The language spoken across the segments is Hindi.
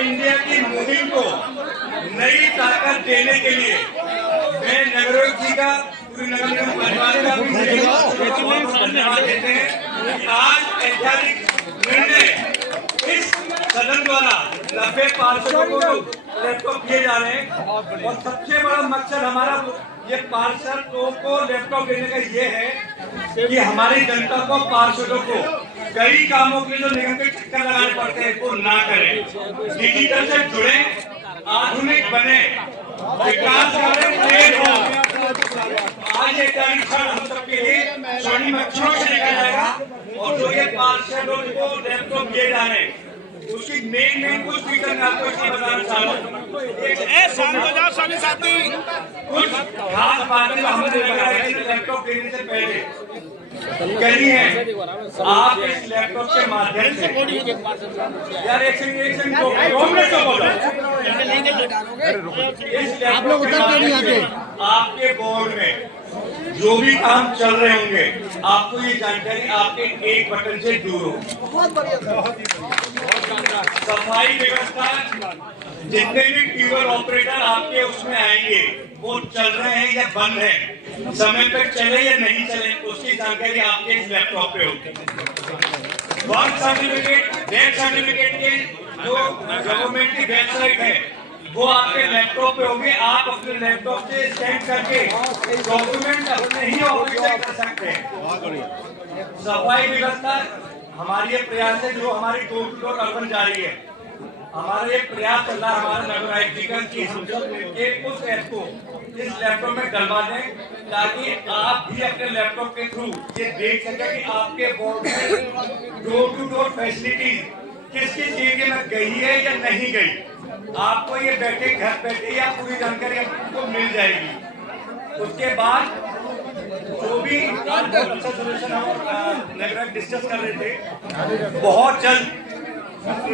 इंडिया की मुहिम को नई ताकत देने के लिए मैं नगरों जी का पूरी नगर निगम परिवार का भी धन्यवाद देते हैं कि आज ऐतिहासिक निर्णय इस सदन द्वारा 90 पार्षदों को लैपटॉप दिए जा रहे हैं। और सबसे बड़ा मकसद हमारा ये पार्षदों को लैपटॉप देने का ये है कि हमारी जनता को, पार्षदों को कई कामों के जो निगम के चक्कर लगाने पड़ते हैं वो ना करें, डिजिटल से जुड़े, आधुनिक बने, विकास करें। आज ये क्षण हम सबके लिए स्वर्णिम अक्षरों से लिखा जाएगा। और जो ये पार्षदों को लैपटॉप दिए जा रहे हैं उसकी मेन कुछ फीचर आपको इसलिए बताना चाहूँ। कुछ खास बातें हमने लगाई लैपटॉप देने से पहले कही है। आप इस लैपटॉप के माध्यम से यार एक सेकंड आपके बोर्ड में जो भी काम चल रहे होंगे आपको ये जानकारी आपके एक बटन से दूर हो। बहुत बढ़िया सफाई व्यवस्था, जितने भी ट्यूबवेल ऑपरेटर आपके उसमें आएंगे वो चल रहे हैं या बंद है, समय पर चले या नहीं चले, उसकी जानकारी आपके इस लैपटॉप पे होगी। वर्क सर्टिफिकेट, डेथ सर्टिफिकेट के जो गवर्नमेंट की वेबसाइट है वो आपके लैपटॉप पे होगी। आप अपने लैपटॉप से स्कैन करके डॉक्यूमेंट अपने ही ऑफिस से कर सकते हैं। सफाई व्यवस्था हमारी ये प्रयास है, जो हमारी डोर टू डोर अर्बन जा रही है, हमारा ये प्रयास चल रहा है हमारे नगर आयुक्त की हम सब मिलके उस ऐप को इस लैपटॉप में डलवा दें ताकि आप भी अपने लैपटॉप के थ्रू ये देख सकें कि आपके बोर्ड में डोर टू डोर फैसिलिटी किस किस एरिया में गई है या नहीं गई। आपको ये बैठे घर बैठे या पूरी जानकारी आपको मिल जाएगी। उसके बाद जो भी अच्छा सोल्यूशन हम नगर डिस्कस कर रहे थे, बहुत जल्द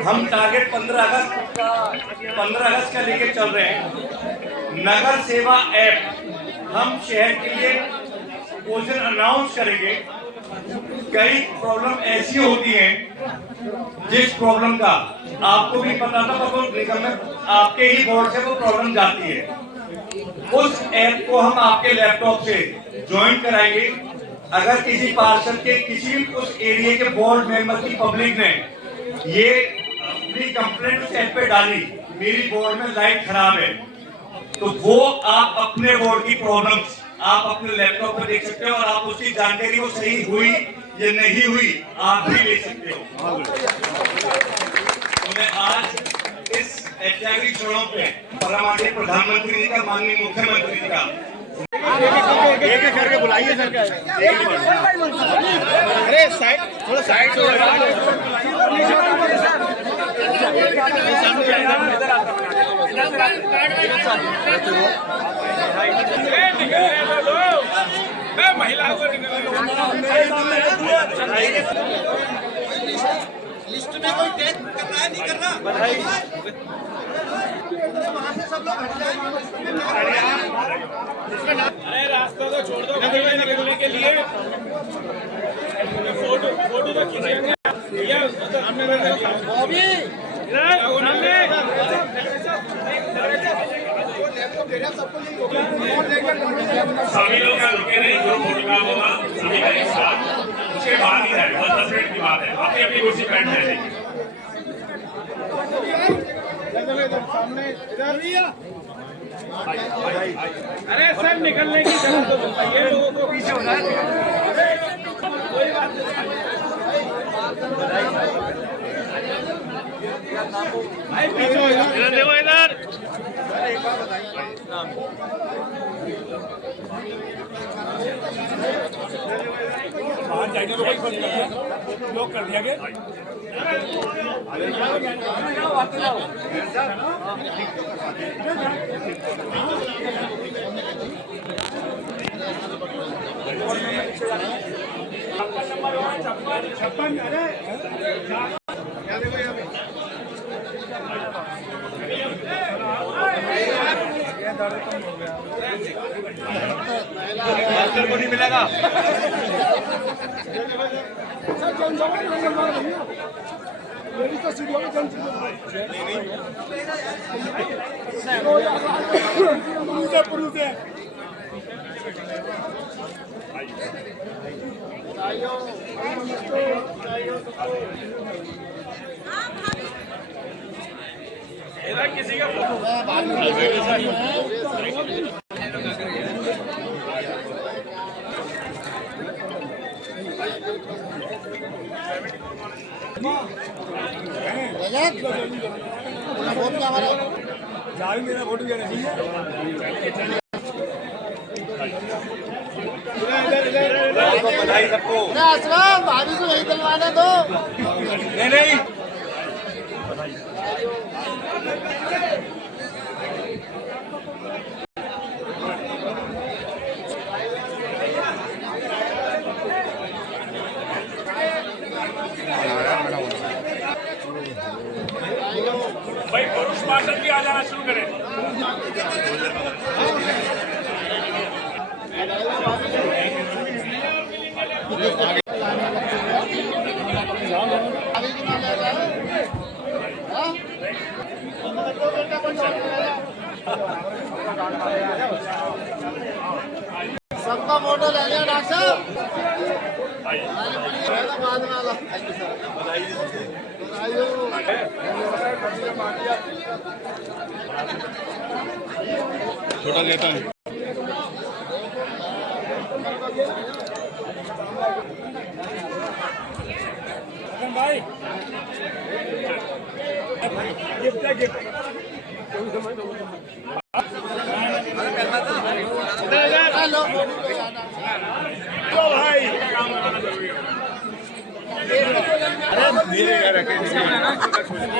हम टारगेट 15 अगस्त का लेके चल रहे हैं। नगर सेवा ऐप हम शहर के लिए उस दिन अनाउंस करेंगे। कई प्रॉब्लम ऐसी होती हैं जिस प्रॉब्लम का आपको भी पता था पर वो निगम में आपके ही बोर्ड से वो प्रॉब्लम जाती है। उस ऐप को हम आपके लैपटॉप से ज्वाइन कराएंगे। अगर किसी पार्षद के किसी भी उस एरिया के बोर्ड मेंबर की पब्लिक ने ये अपनी कंप्लेंट उस ऐप पे डाली, मेरी बोर्ड में लाइट खराब है, तो वो आप अपने बोर्ड की प्रॉब्लम्स आप अपने लैपटॉप पर देख सकते हो और आप उसकी जानकारी वो सही हुई या नहीं हुई आप भी ले सकते हो। तो मैं आज इस ऐतिहासिक क्षणों पे हमारे प्रधानमंत्री जी का, माननीय मुख्यमंत्री जी का एक करके बुलाइए सर। अरे साइड, थोड़ा साइड महिलाओं को लिस्ट में कोई डेथ कर रहा है, नहीं कर रहा, बधाई वहां से सब लोग हट जाएंगे। अरे रास्ता तो छोड़ दो निकलने के लिए, फोटो तो खींचेंगे। सभी लोग रुके नहीं, जो फोटोग्राफ होगा सभी का एक साथ, उसके बाद ही है, 10 मिनट की बात है। अपनी अपनी कुर्सी बैठ जाए। अरे सर निकलने की जगह तो बताइए, लोगों को पीछे होना है। कोई बात भाई पीछे हो जाओ, देखो इधर। एक बार बताइए बाहर जाएंगे तो लोग कर दिया गया। छप्पन को नहीं मिलेगा। किसी का मेरा फोटो क्या नहीं बधाई सबको। भाभी को यही दिलवाने दो। नहीं भाई पुरुष पार्षद भी आ जाना शुरू करें। सबका फोटो ले लिया डॉक्टर साहब। बाद वाला छोटा लेता है भाई गिफ्ट है गिफ्ट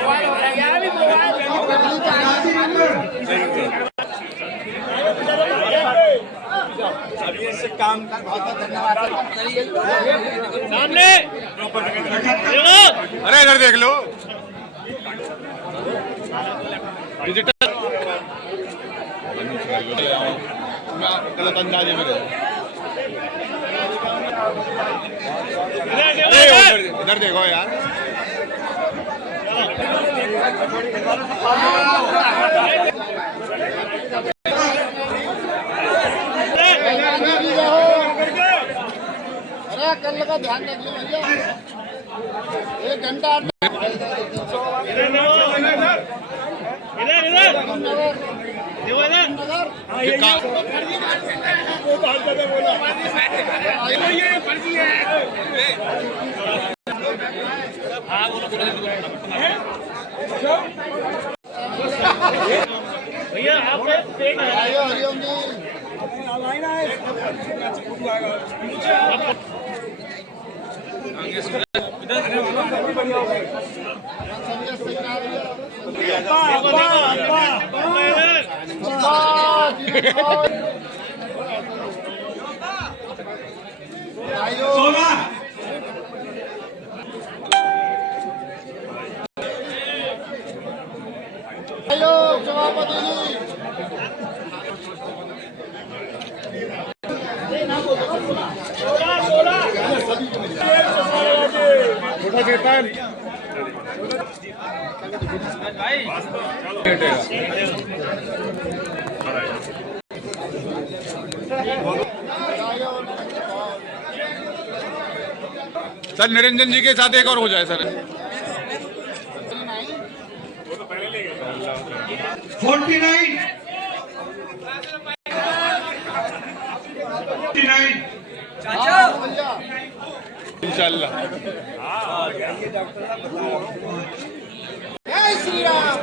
भाई अभी ऐसे काम सामने अरे इधर देख लो डिजिटल गलत अंदाजे में इधर देखो यार अरे कल का ध्यान रखिए भैया। 1 घंटा भैया आप हरिओम जी। हेलो सभापति जी। छोटा चेतन सर निरंजन जी के साथ एक और हो जाए सर 49 इंशाल्लाह जय श्री राम।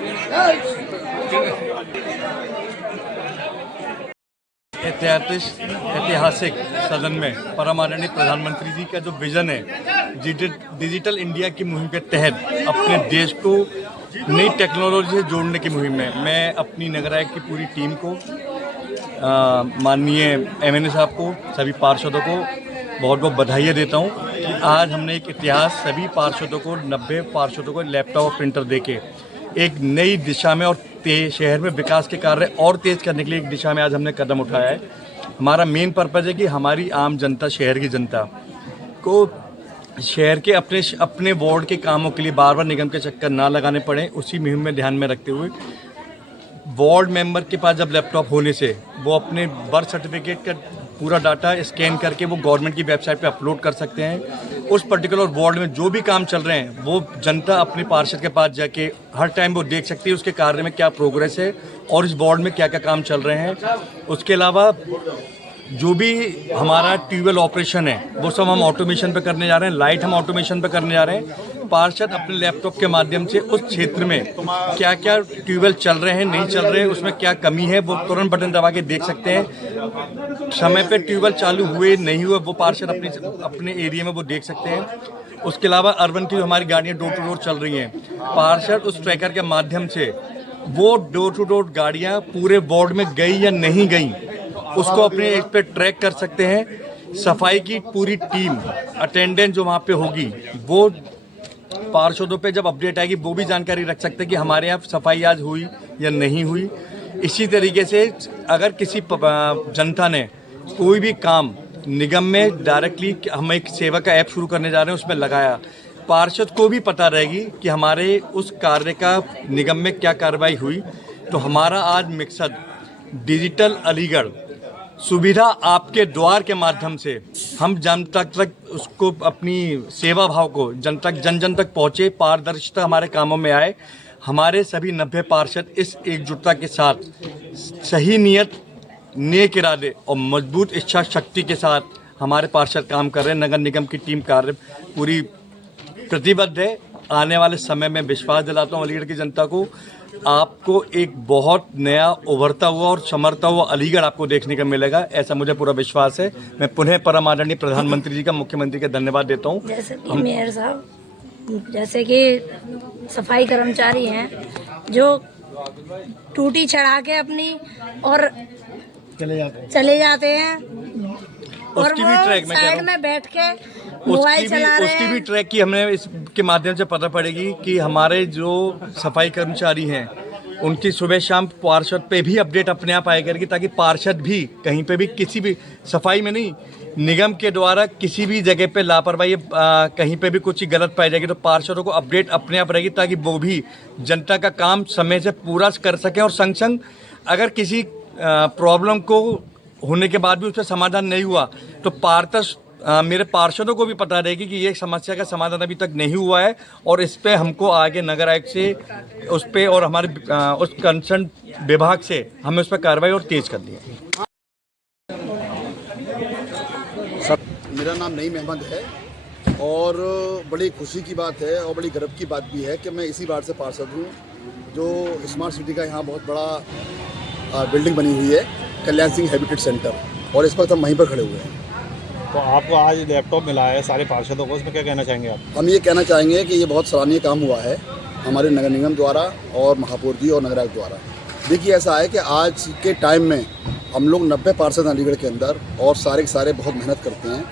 ऐतिहासिक सदन में परम आदरणीय प्रधानमंत्री जी का जो विजन है डिजिटल इंडिया की मुहिम के तहत अपने देश को नई टेक्नोलॉजी से जोड़ने की मुहिम में मैं अपनी नगर आयुक्त की पूरी टीम को माननीय MNA साहब को सभी पार्षदों को बहुत बहुत बधाइयाँ देता हूँ कि आज हमने एक इतिहास सभी पार्षदों को 90 पार्षदों को लैपटॉप और प्रिंटर देके एक नई दिशा में और शहर में विकास के कार्य और तेज करने के लिए एक दिशा में आज हमने कदम उठाया है। हमारा मेन पर्पज़ है कि हमारी आम जनता, शहर की जनता को शहर के अपने वार्ड के कामों के लिए बार बार निगम के चक्कर ना लगाने पड़े, उसी मुहिम में ध्यान में रखते हुए वार्ड मेंबर के पास जब लैपटॉप होने से वो अपने बर्थ सर्टिफिकेट का पूरा डाटा स्कैन करके वो गवर्नमेंट की वेबसाइट पे अपलोड कर सकते हैं। उस पर्टिकुलर वार्ड में जो भी काम चल रहे हैं वो जनता अपने पार्षद के पास जाके हर टाइम वो देख सकती है उसके कार्य में क्या प्रोग्रेस है और इस वार्ड में क्या क्या काम चल रहे हैं। उसके अलावा जो भी हमारा ट्यूबवेल ऑपरेशन है वो सब हम ऑटोमेशन पे करने जा रहे हैं, लाइट हम ऑटोमेशन पे करने जा रहे हैं। पार्षद अपने लैपटॉप के माध्यम से उस क्षेत्र में क्या क्या ट्यूबवेल चल रहे हैं, नहीं चल रहे हैं, उसमें क्या कमी है वो तुरंत बटन दबा के देख सकते हैं। समय पे ट्यूबवेल चालू हुए नहीं हुए वो पार्षद अपने एरिया में वो देख सकते हैं। उसके अलावा अर्बन की जो हमारी गाड़ियाँ डोर टू डोर चल रही हैं, पार्षद उस ट्रैकर के माध्यम से वो डोर टू डोर गाड़ियाँ पूरे वार्ड में गई या नहीं गई उसको अपने इस पे ट्रैक कर सकते हैं। सफाई की पूरी टीम अटेंडेंस जो वहाँ पे होगी वो पार्षदों पे जब अपडेट आएगी वो भी जानकारी रख सकते हैं कि हमारे यहाँ सफाई आज हुई या नहीं हुई। इसी तरीके से अगर किसी जनता ने कोई भी काम निगम में डायरेक्टली, हम एक सेवा का ऐप शुरू करने जा रहे हैं उसमें लगाया, पार्षद को भी पता रहेगी कि हमारे उस कार्य का निगम में क्या कार्रवाई हुई। तो हमारा आज मकसद डिजिटल अलीगढ़ सुविधा आपके द्वार के माध्यम से हम जन तक उसको अपनी सेवा भाव को जन जन तक पहुँचे, पारदर्शिता हमारे कामों में आए। हमारे सभी 90 पार्षद इस एकजुटता के साथ सही नियत, नेक इरादे और मजबूत इच्छा शक्ति के साथ हमारे पार्षद काम कर रहे हैं। नगर निगम की टीम कार्य पूरी प्रतिबद्ध है। आने वाले समय में विश्वास दिलाता हूँ अलीगढ़ की जनता को, आपको एक बहुत नया उभरता हुआ और संवरता हुआ अलीगढ़ आपको देखने का मिलेगा, ऐसा मुझे पूरा विश्वास है। मैं पुनः परम आदरणीय प्रधानमंत्री जी का, मुख्यमंत्री का धन्यवाद देता हूँ। जैसे कि मेयर साहब, जैसे कि सफाई कर्मचारी हैं जो टूटी चढ़ा के अपनी और चले जाते हैं और उसकी वो भी ट्रैक में साइड में बैठ के मोबाइल चला रहे उसकी भी हैं। ट्रैक की हमें इसके माध्यम से पता पड़ेगी कि हमारे जो सफाई कर्मचारी हैं उनकी सुबह शाम पार्षद पे भी अपडेट अपने आप आया करेगी, ताकि पार्षद भी कहीं पे भी किसी भी सफाई में नहीं, निगम के द्वारा किसी भी जगह पे लापरवाही कहीं पे भी कुछ गलत पाई जाएगी तो पार्षदों को अपडेट अपने आप रहेगी, ताकि वो भी जनता का काम समय से पूरा कर सकें। और संग संग अगर किसी प्रॉब्लम को होने के बाद भी उसका समाधान नहीं हुआ तो मेरे पार्षदों को भी पता रहेगी कि ये समस्या का समाधान अभी तक नहीं हुआ है और इस पे हमको आगे नगर आयुक्त से उस पे और हमारे उस कंसर्न विभाग से हमें उस पर कार्रवाई और तेज करनी है। मेरा नाम नईम अहमद है और बड़ी खुशी की बात है और बड़ी गर्व की बात भी है कि मैं इसी वार्ड से पार्षद हूँ जो स्मार्ट सिटी का यहाँ बहुत बड़ा बिल्डिंग बनी हुई है, कल्याण सिंह हैबिटेट सेंटर, और इस वक्त हम वहीं पर खड़े हुए हैं। तो आपको आज लैपटॉप मिला है सारे पार्षदों को, इसमें क्या कहना चाहेंगे आप? हम ये कहना चाहेंगे कि ये बहुत सराहनीय काम हुआ है हमारे नगर निगम द्वारा और महापौर जी और नगर आयुक्त द्वारा। देखिए ऐसा है कि आज के टाइम में हम लोग 90 पार्षद अलीगढ़ के अंदर और सारे के सारे बहुत मेहनत करते हैं।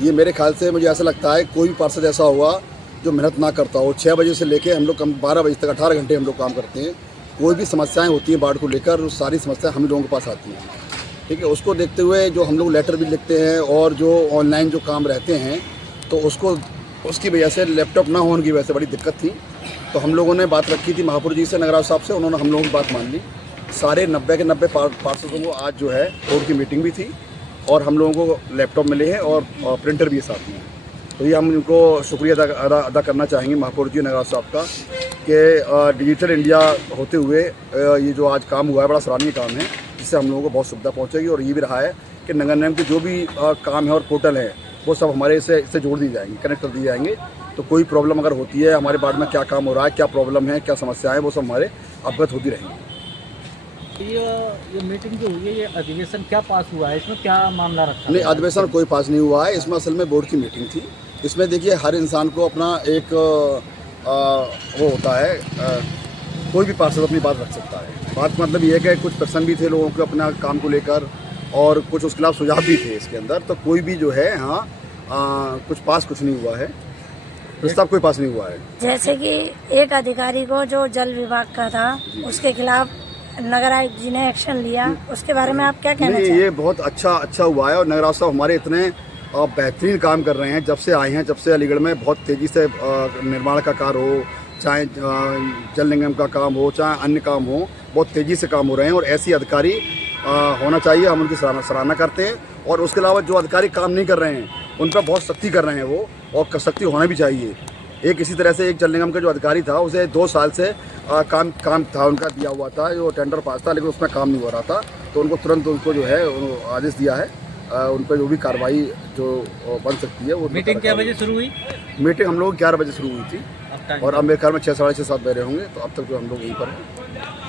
ये मेरे ख्याल से मुझे ऐसा लगता है कोई भी पार्षद ऐसा होगा जो मेहनत ना करता हो। 6 बजे से लेकर हम लोग 12 बजे तक 18 घंटे हम लोग काम करते हैं। कोई भी समस्याएं होती हैं वार्ड को लेकर, वो सारी समस्याएं हम लोगों के पास आती हैं, ठीक है। उसको देखते हुए जो हम लोग लेटर भी लिखते हैं और जो ऑनलाइन जो काम रहते हैं तो उसकी वजह से लैपटॉप ना होने की वजह से बड़ी दिक्कत थी। तो हम लोगों ने बात रखी थी महापौर जी से, नगराज साहब से, उन्होंने हम लोगों की बात मान ली। सारे 90 के 90 पार्षदों को आज जो है बोर्ड की मीटिंग भी थी और हम लोगों को लैपटॉप मिले हैं और प्रिंटर भी साथ में। तो ये हम इनको शुक्रिया अदा करना चाहेंगे महापौर जी नगराज साहब का कि डिजिटल इंडिया होते हुए ये जो आज काम हुआ है बड़ा सराहनीय काम है, जिससे हम लोगों को बहुत सुविधा पहुंचेगी। और ये भी रहा है कि नगर निगम के जो भी काम है और पोर्टल है वो सब हमारे इससे जोड़ दी जाएंगे, कनेक्ट कर दिए जाएंगे। तो कोई प्रॉब्लम अगर होती है हमारे वार्ड में क्या काम हो रहा है, क्या प्रॉब्लम है, क्या समस्या है, वो सब हमारे अवगत होती रहेंगी। ये मीटिंग जो हुई है, ये अधिवेशन क्या पास हुआ है, इसमें क्या मामला रखा? नहीं, अधिवेशन कोई पास नहीं हुआ है, इसमें असल में बोर्ड की मीटिंग थी। इसमें देखिए हर इंसान को अपना एक वो होता है, कोई भी पार्षद अपनी बात रख सकता है। बात मतलब ये है कि कुछ प्रसंग भी थे लोगों के अपना काम को लेकर और कुछ उसके खिलाफ सुझाव भी थे इसके अंदर। तो कोई भी जो है कुछ नहीं हुआ है, प्रस्ताव कोई पास नहीं हुआ है। जैसे कि एक अधिकारी को जो जल विभाग का था उसके खिलाफ नगर आयुक्त जी ने एक्शन लिया, उसके बारे में आप क्या कहना चाहेंगे? ये बहुत अच्छा हुआ है और नगराज साहब हमारे इतने बेहतरीन काम कर रहे हैं। जब से आए हैं, जब से अलीगढ़ में बहुत तेज़ी से निर्माण का कार्य हो, चाहे जल निगम का काम हो, चाहे अन्य काम हो, बहुत तेज़ी से काम हो रहे हैं और ऐसी अधिकारी होना चाहिए। हम उनकी सराहना करते हैं। और उसके अलावा जो अधिकारी काम नहीं कर रहे हैं उन पर बहुत सख्ती कर रहे हैं वो, और सख्ती होना भी चाहिए। एक इसी तरह से एक जल निगम का जो अधिकारी था, उसे 2 साल से काम था उनका दिया हुआ था, जो टेंडर पास था, लेकिन उसमें काम नहीं हो रहा था। तो उनको तुरंत उनको जो है आदेश दिया है, उन पर जो भी कार्रवाई जो बन सकती है वो। मीटिंग क्या बजे शुरू हुई? मीटिंग हम लोग 11 बजे शुरू हुई थी और अब मेरे ख्याल में 6 साढ़े 6 7 बजे होंगे। तो अब तक जो हम लोग यहीं पर हैं।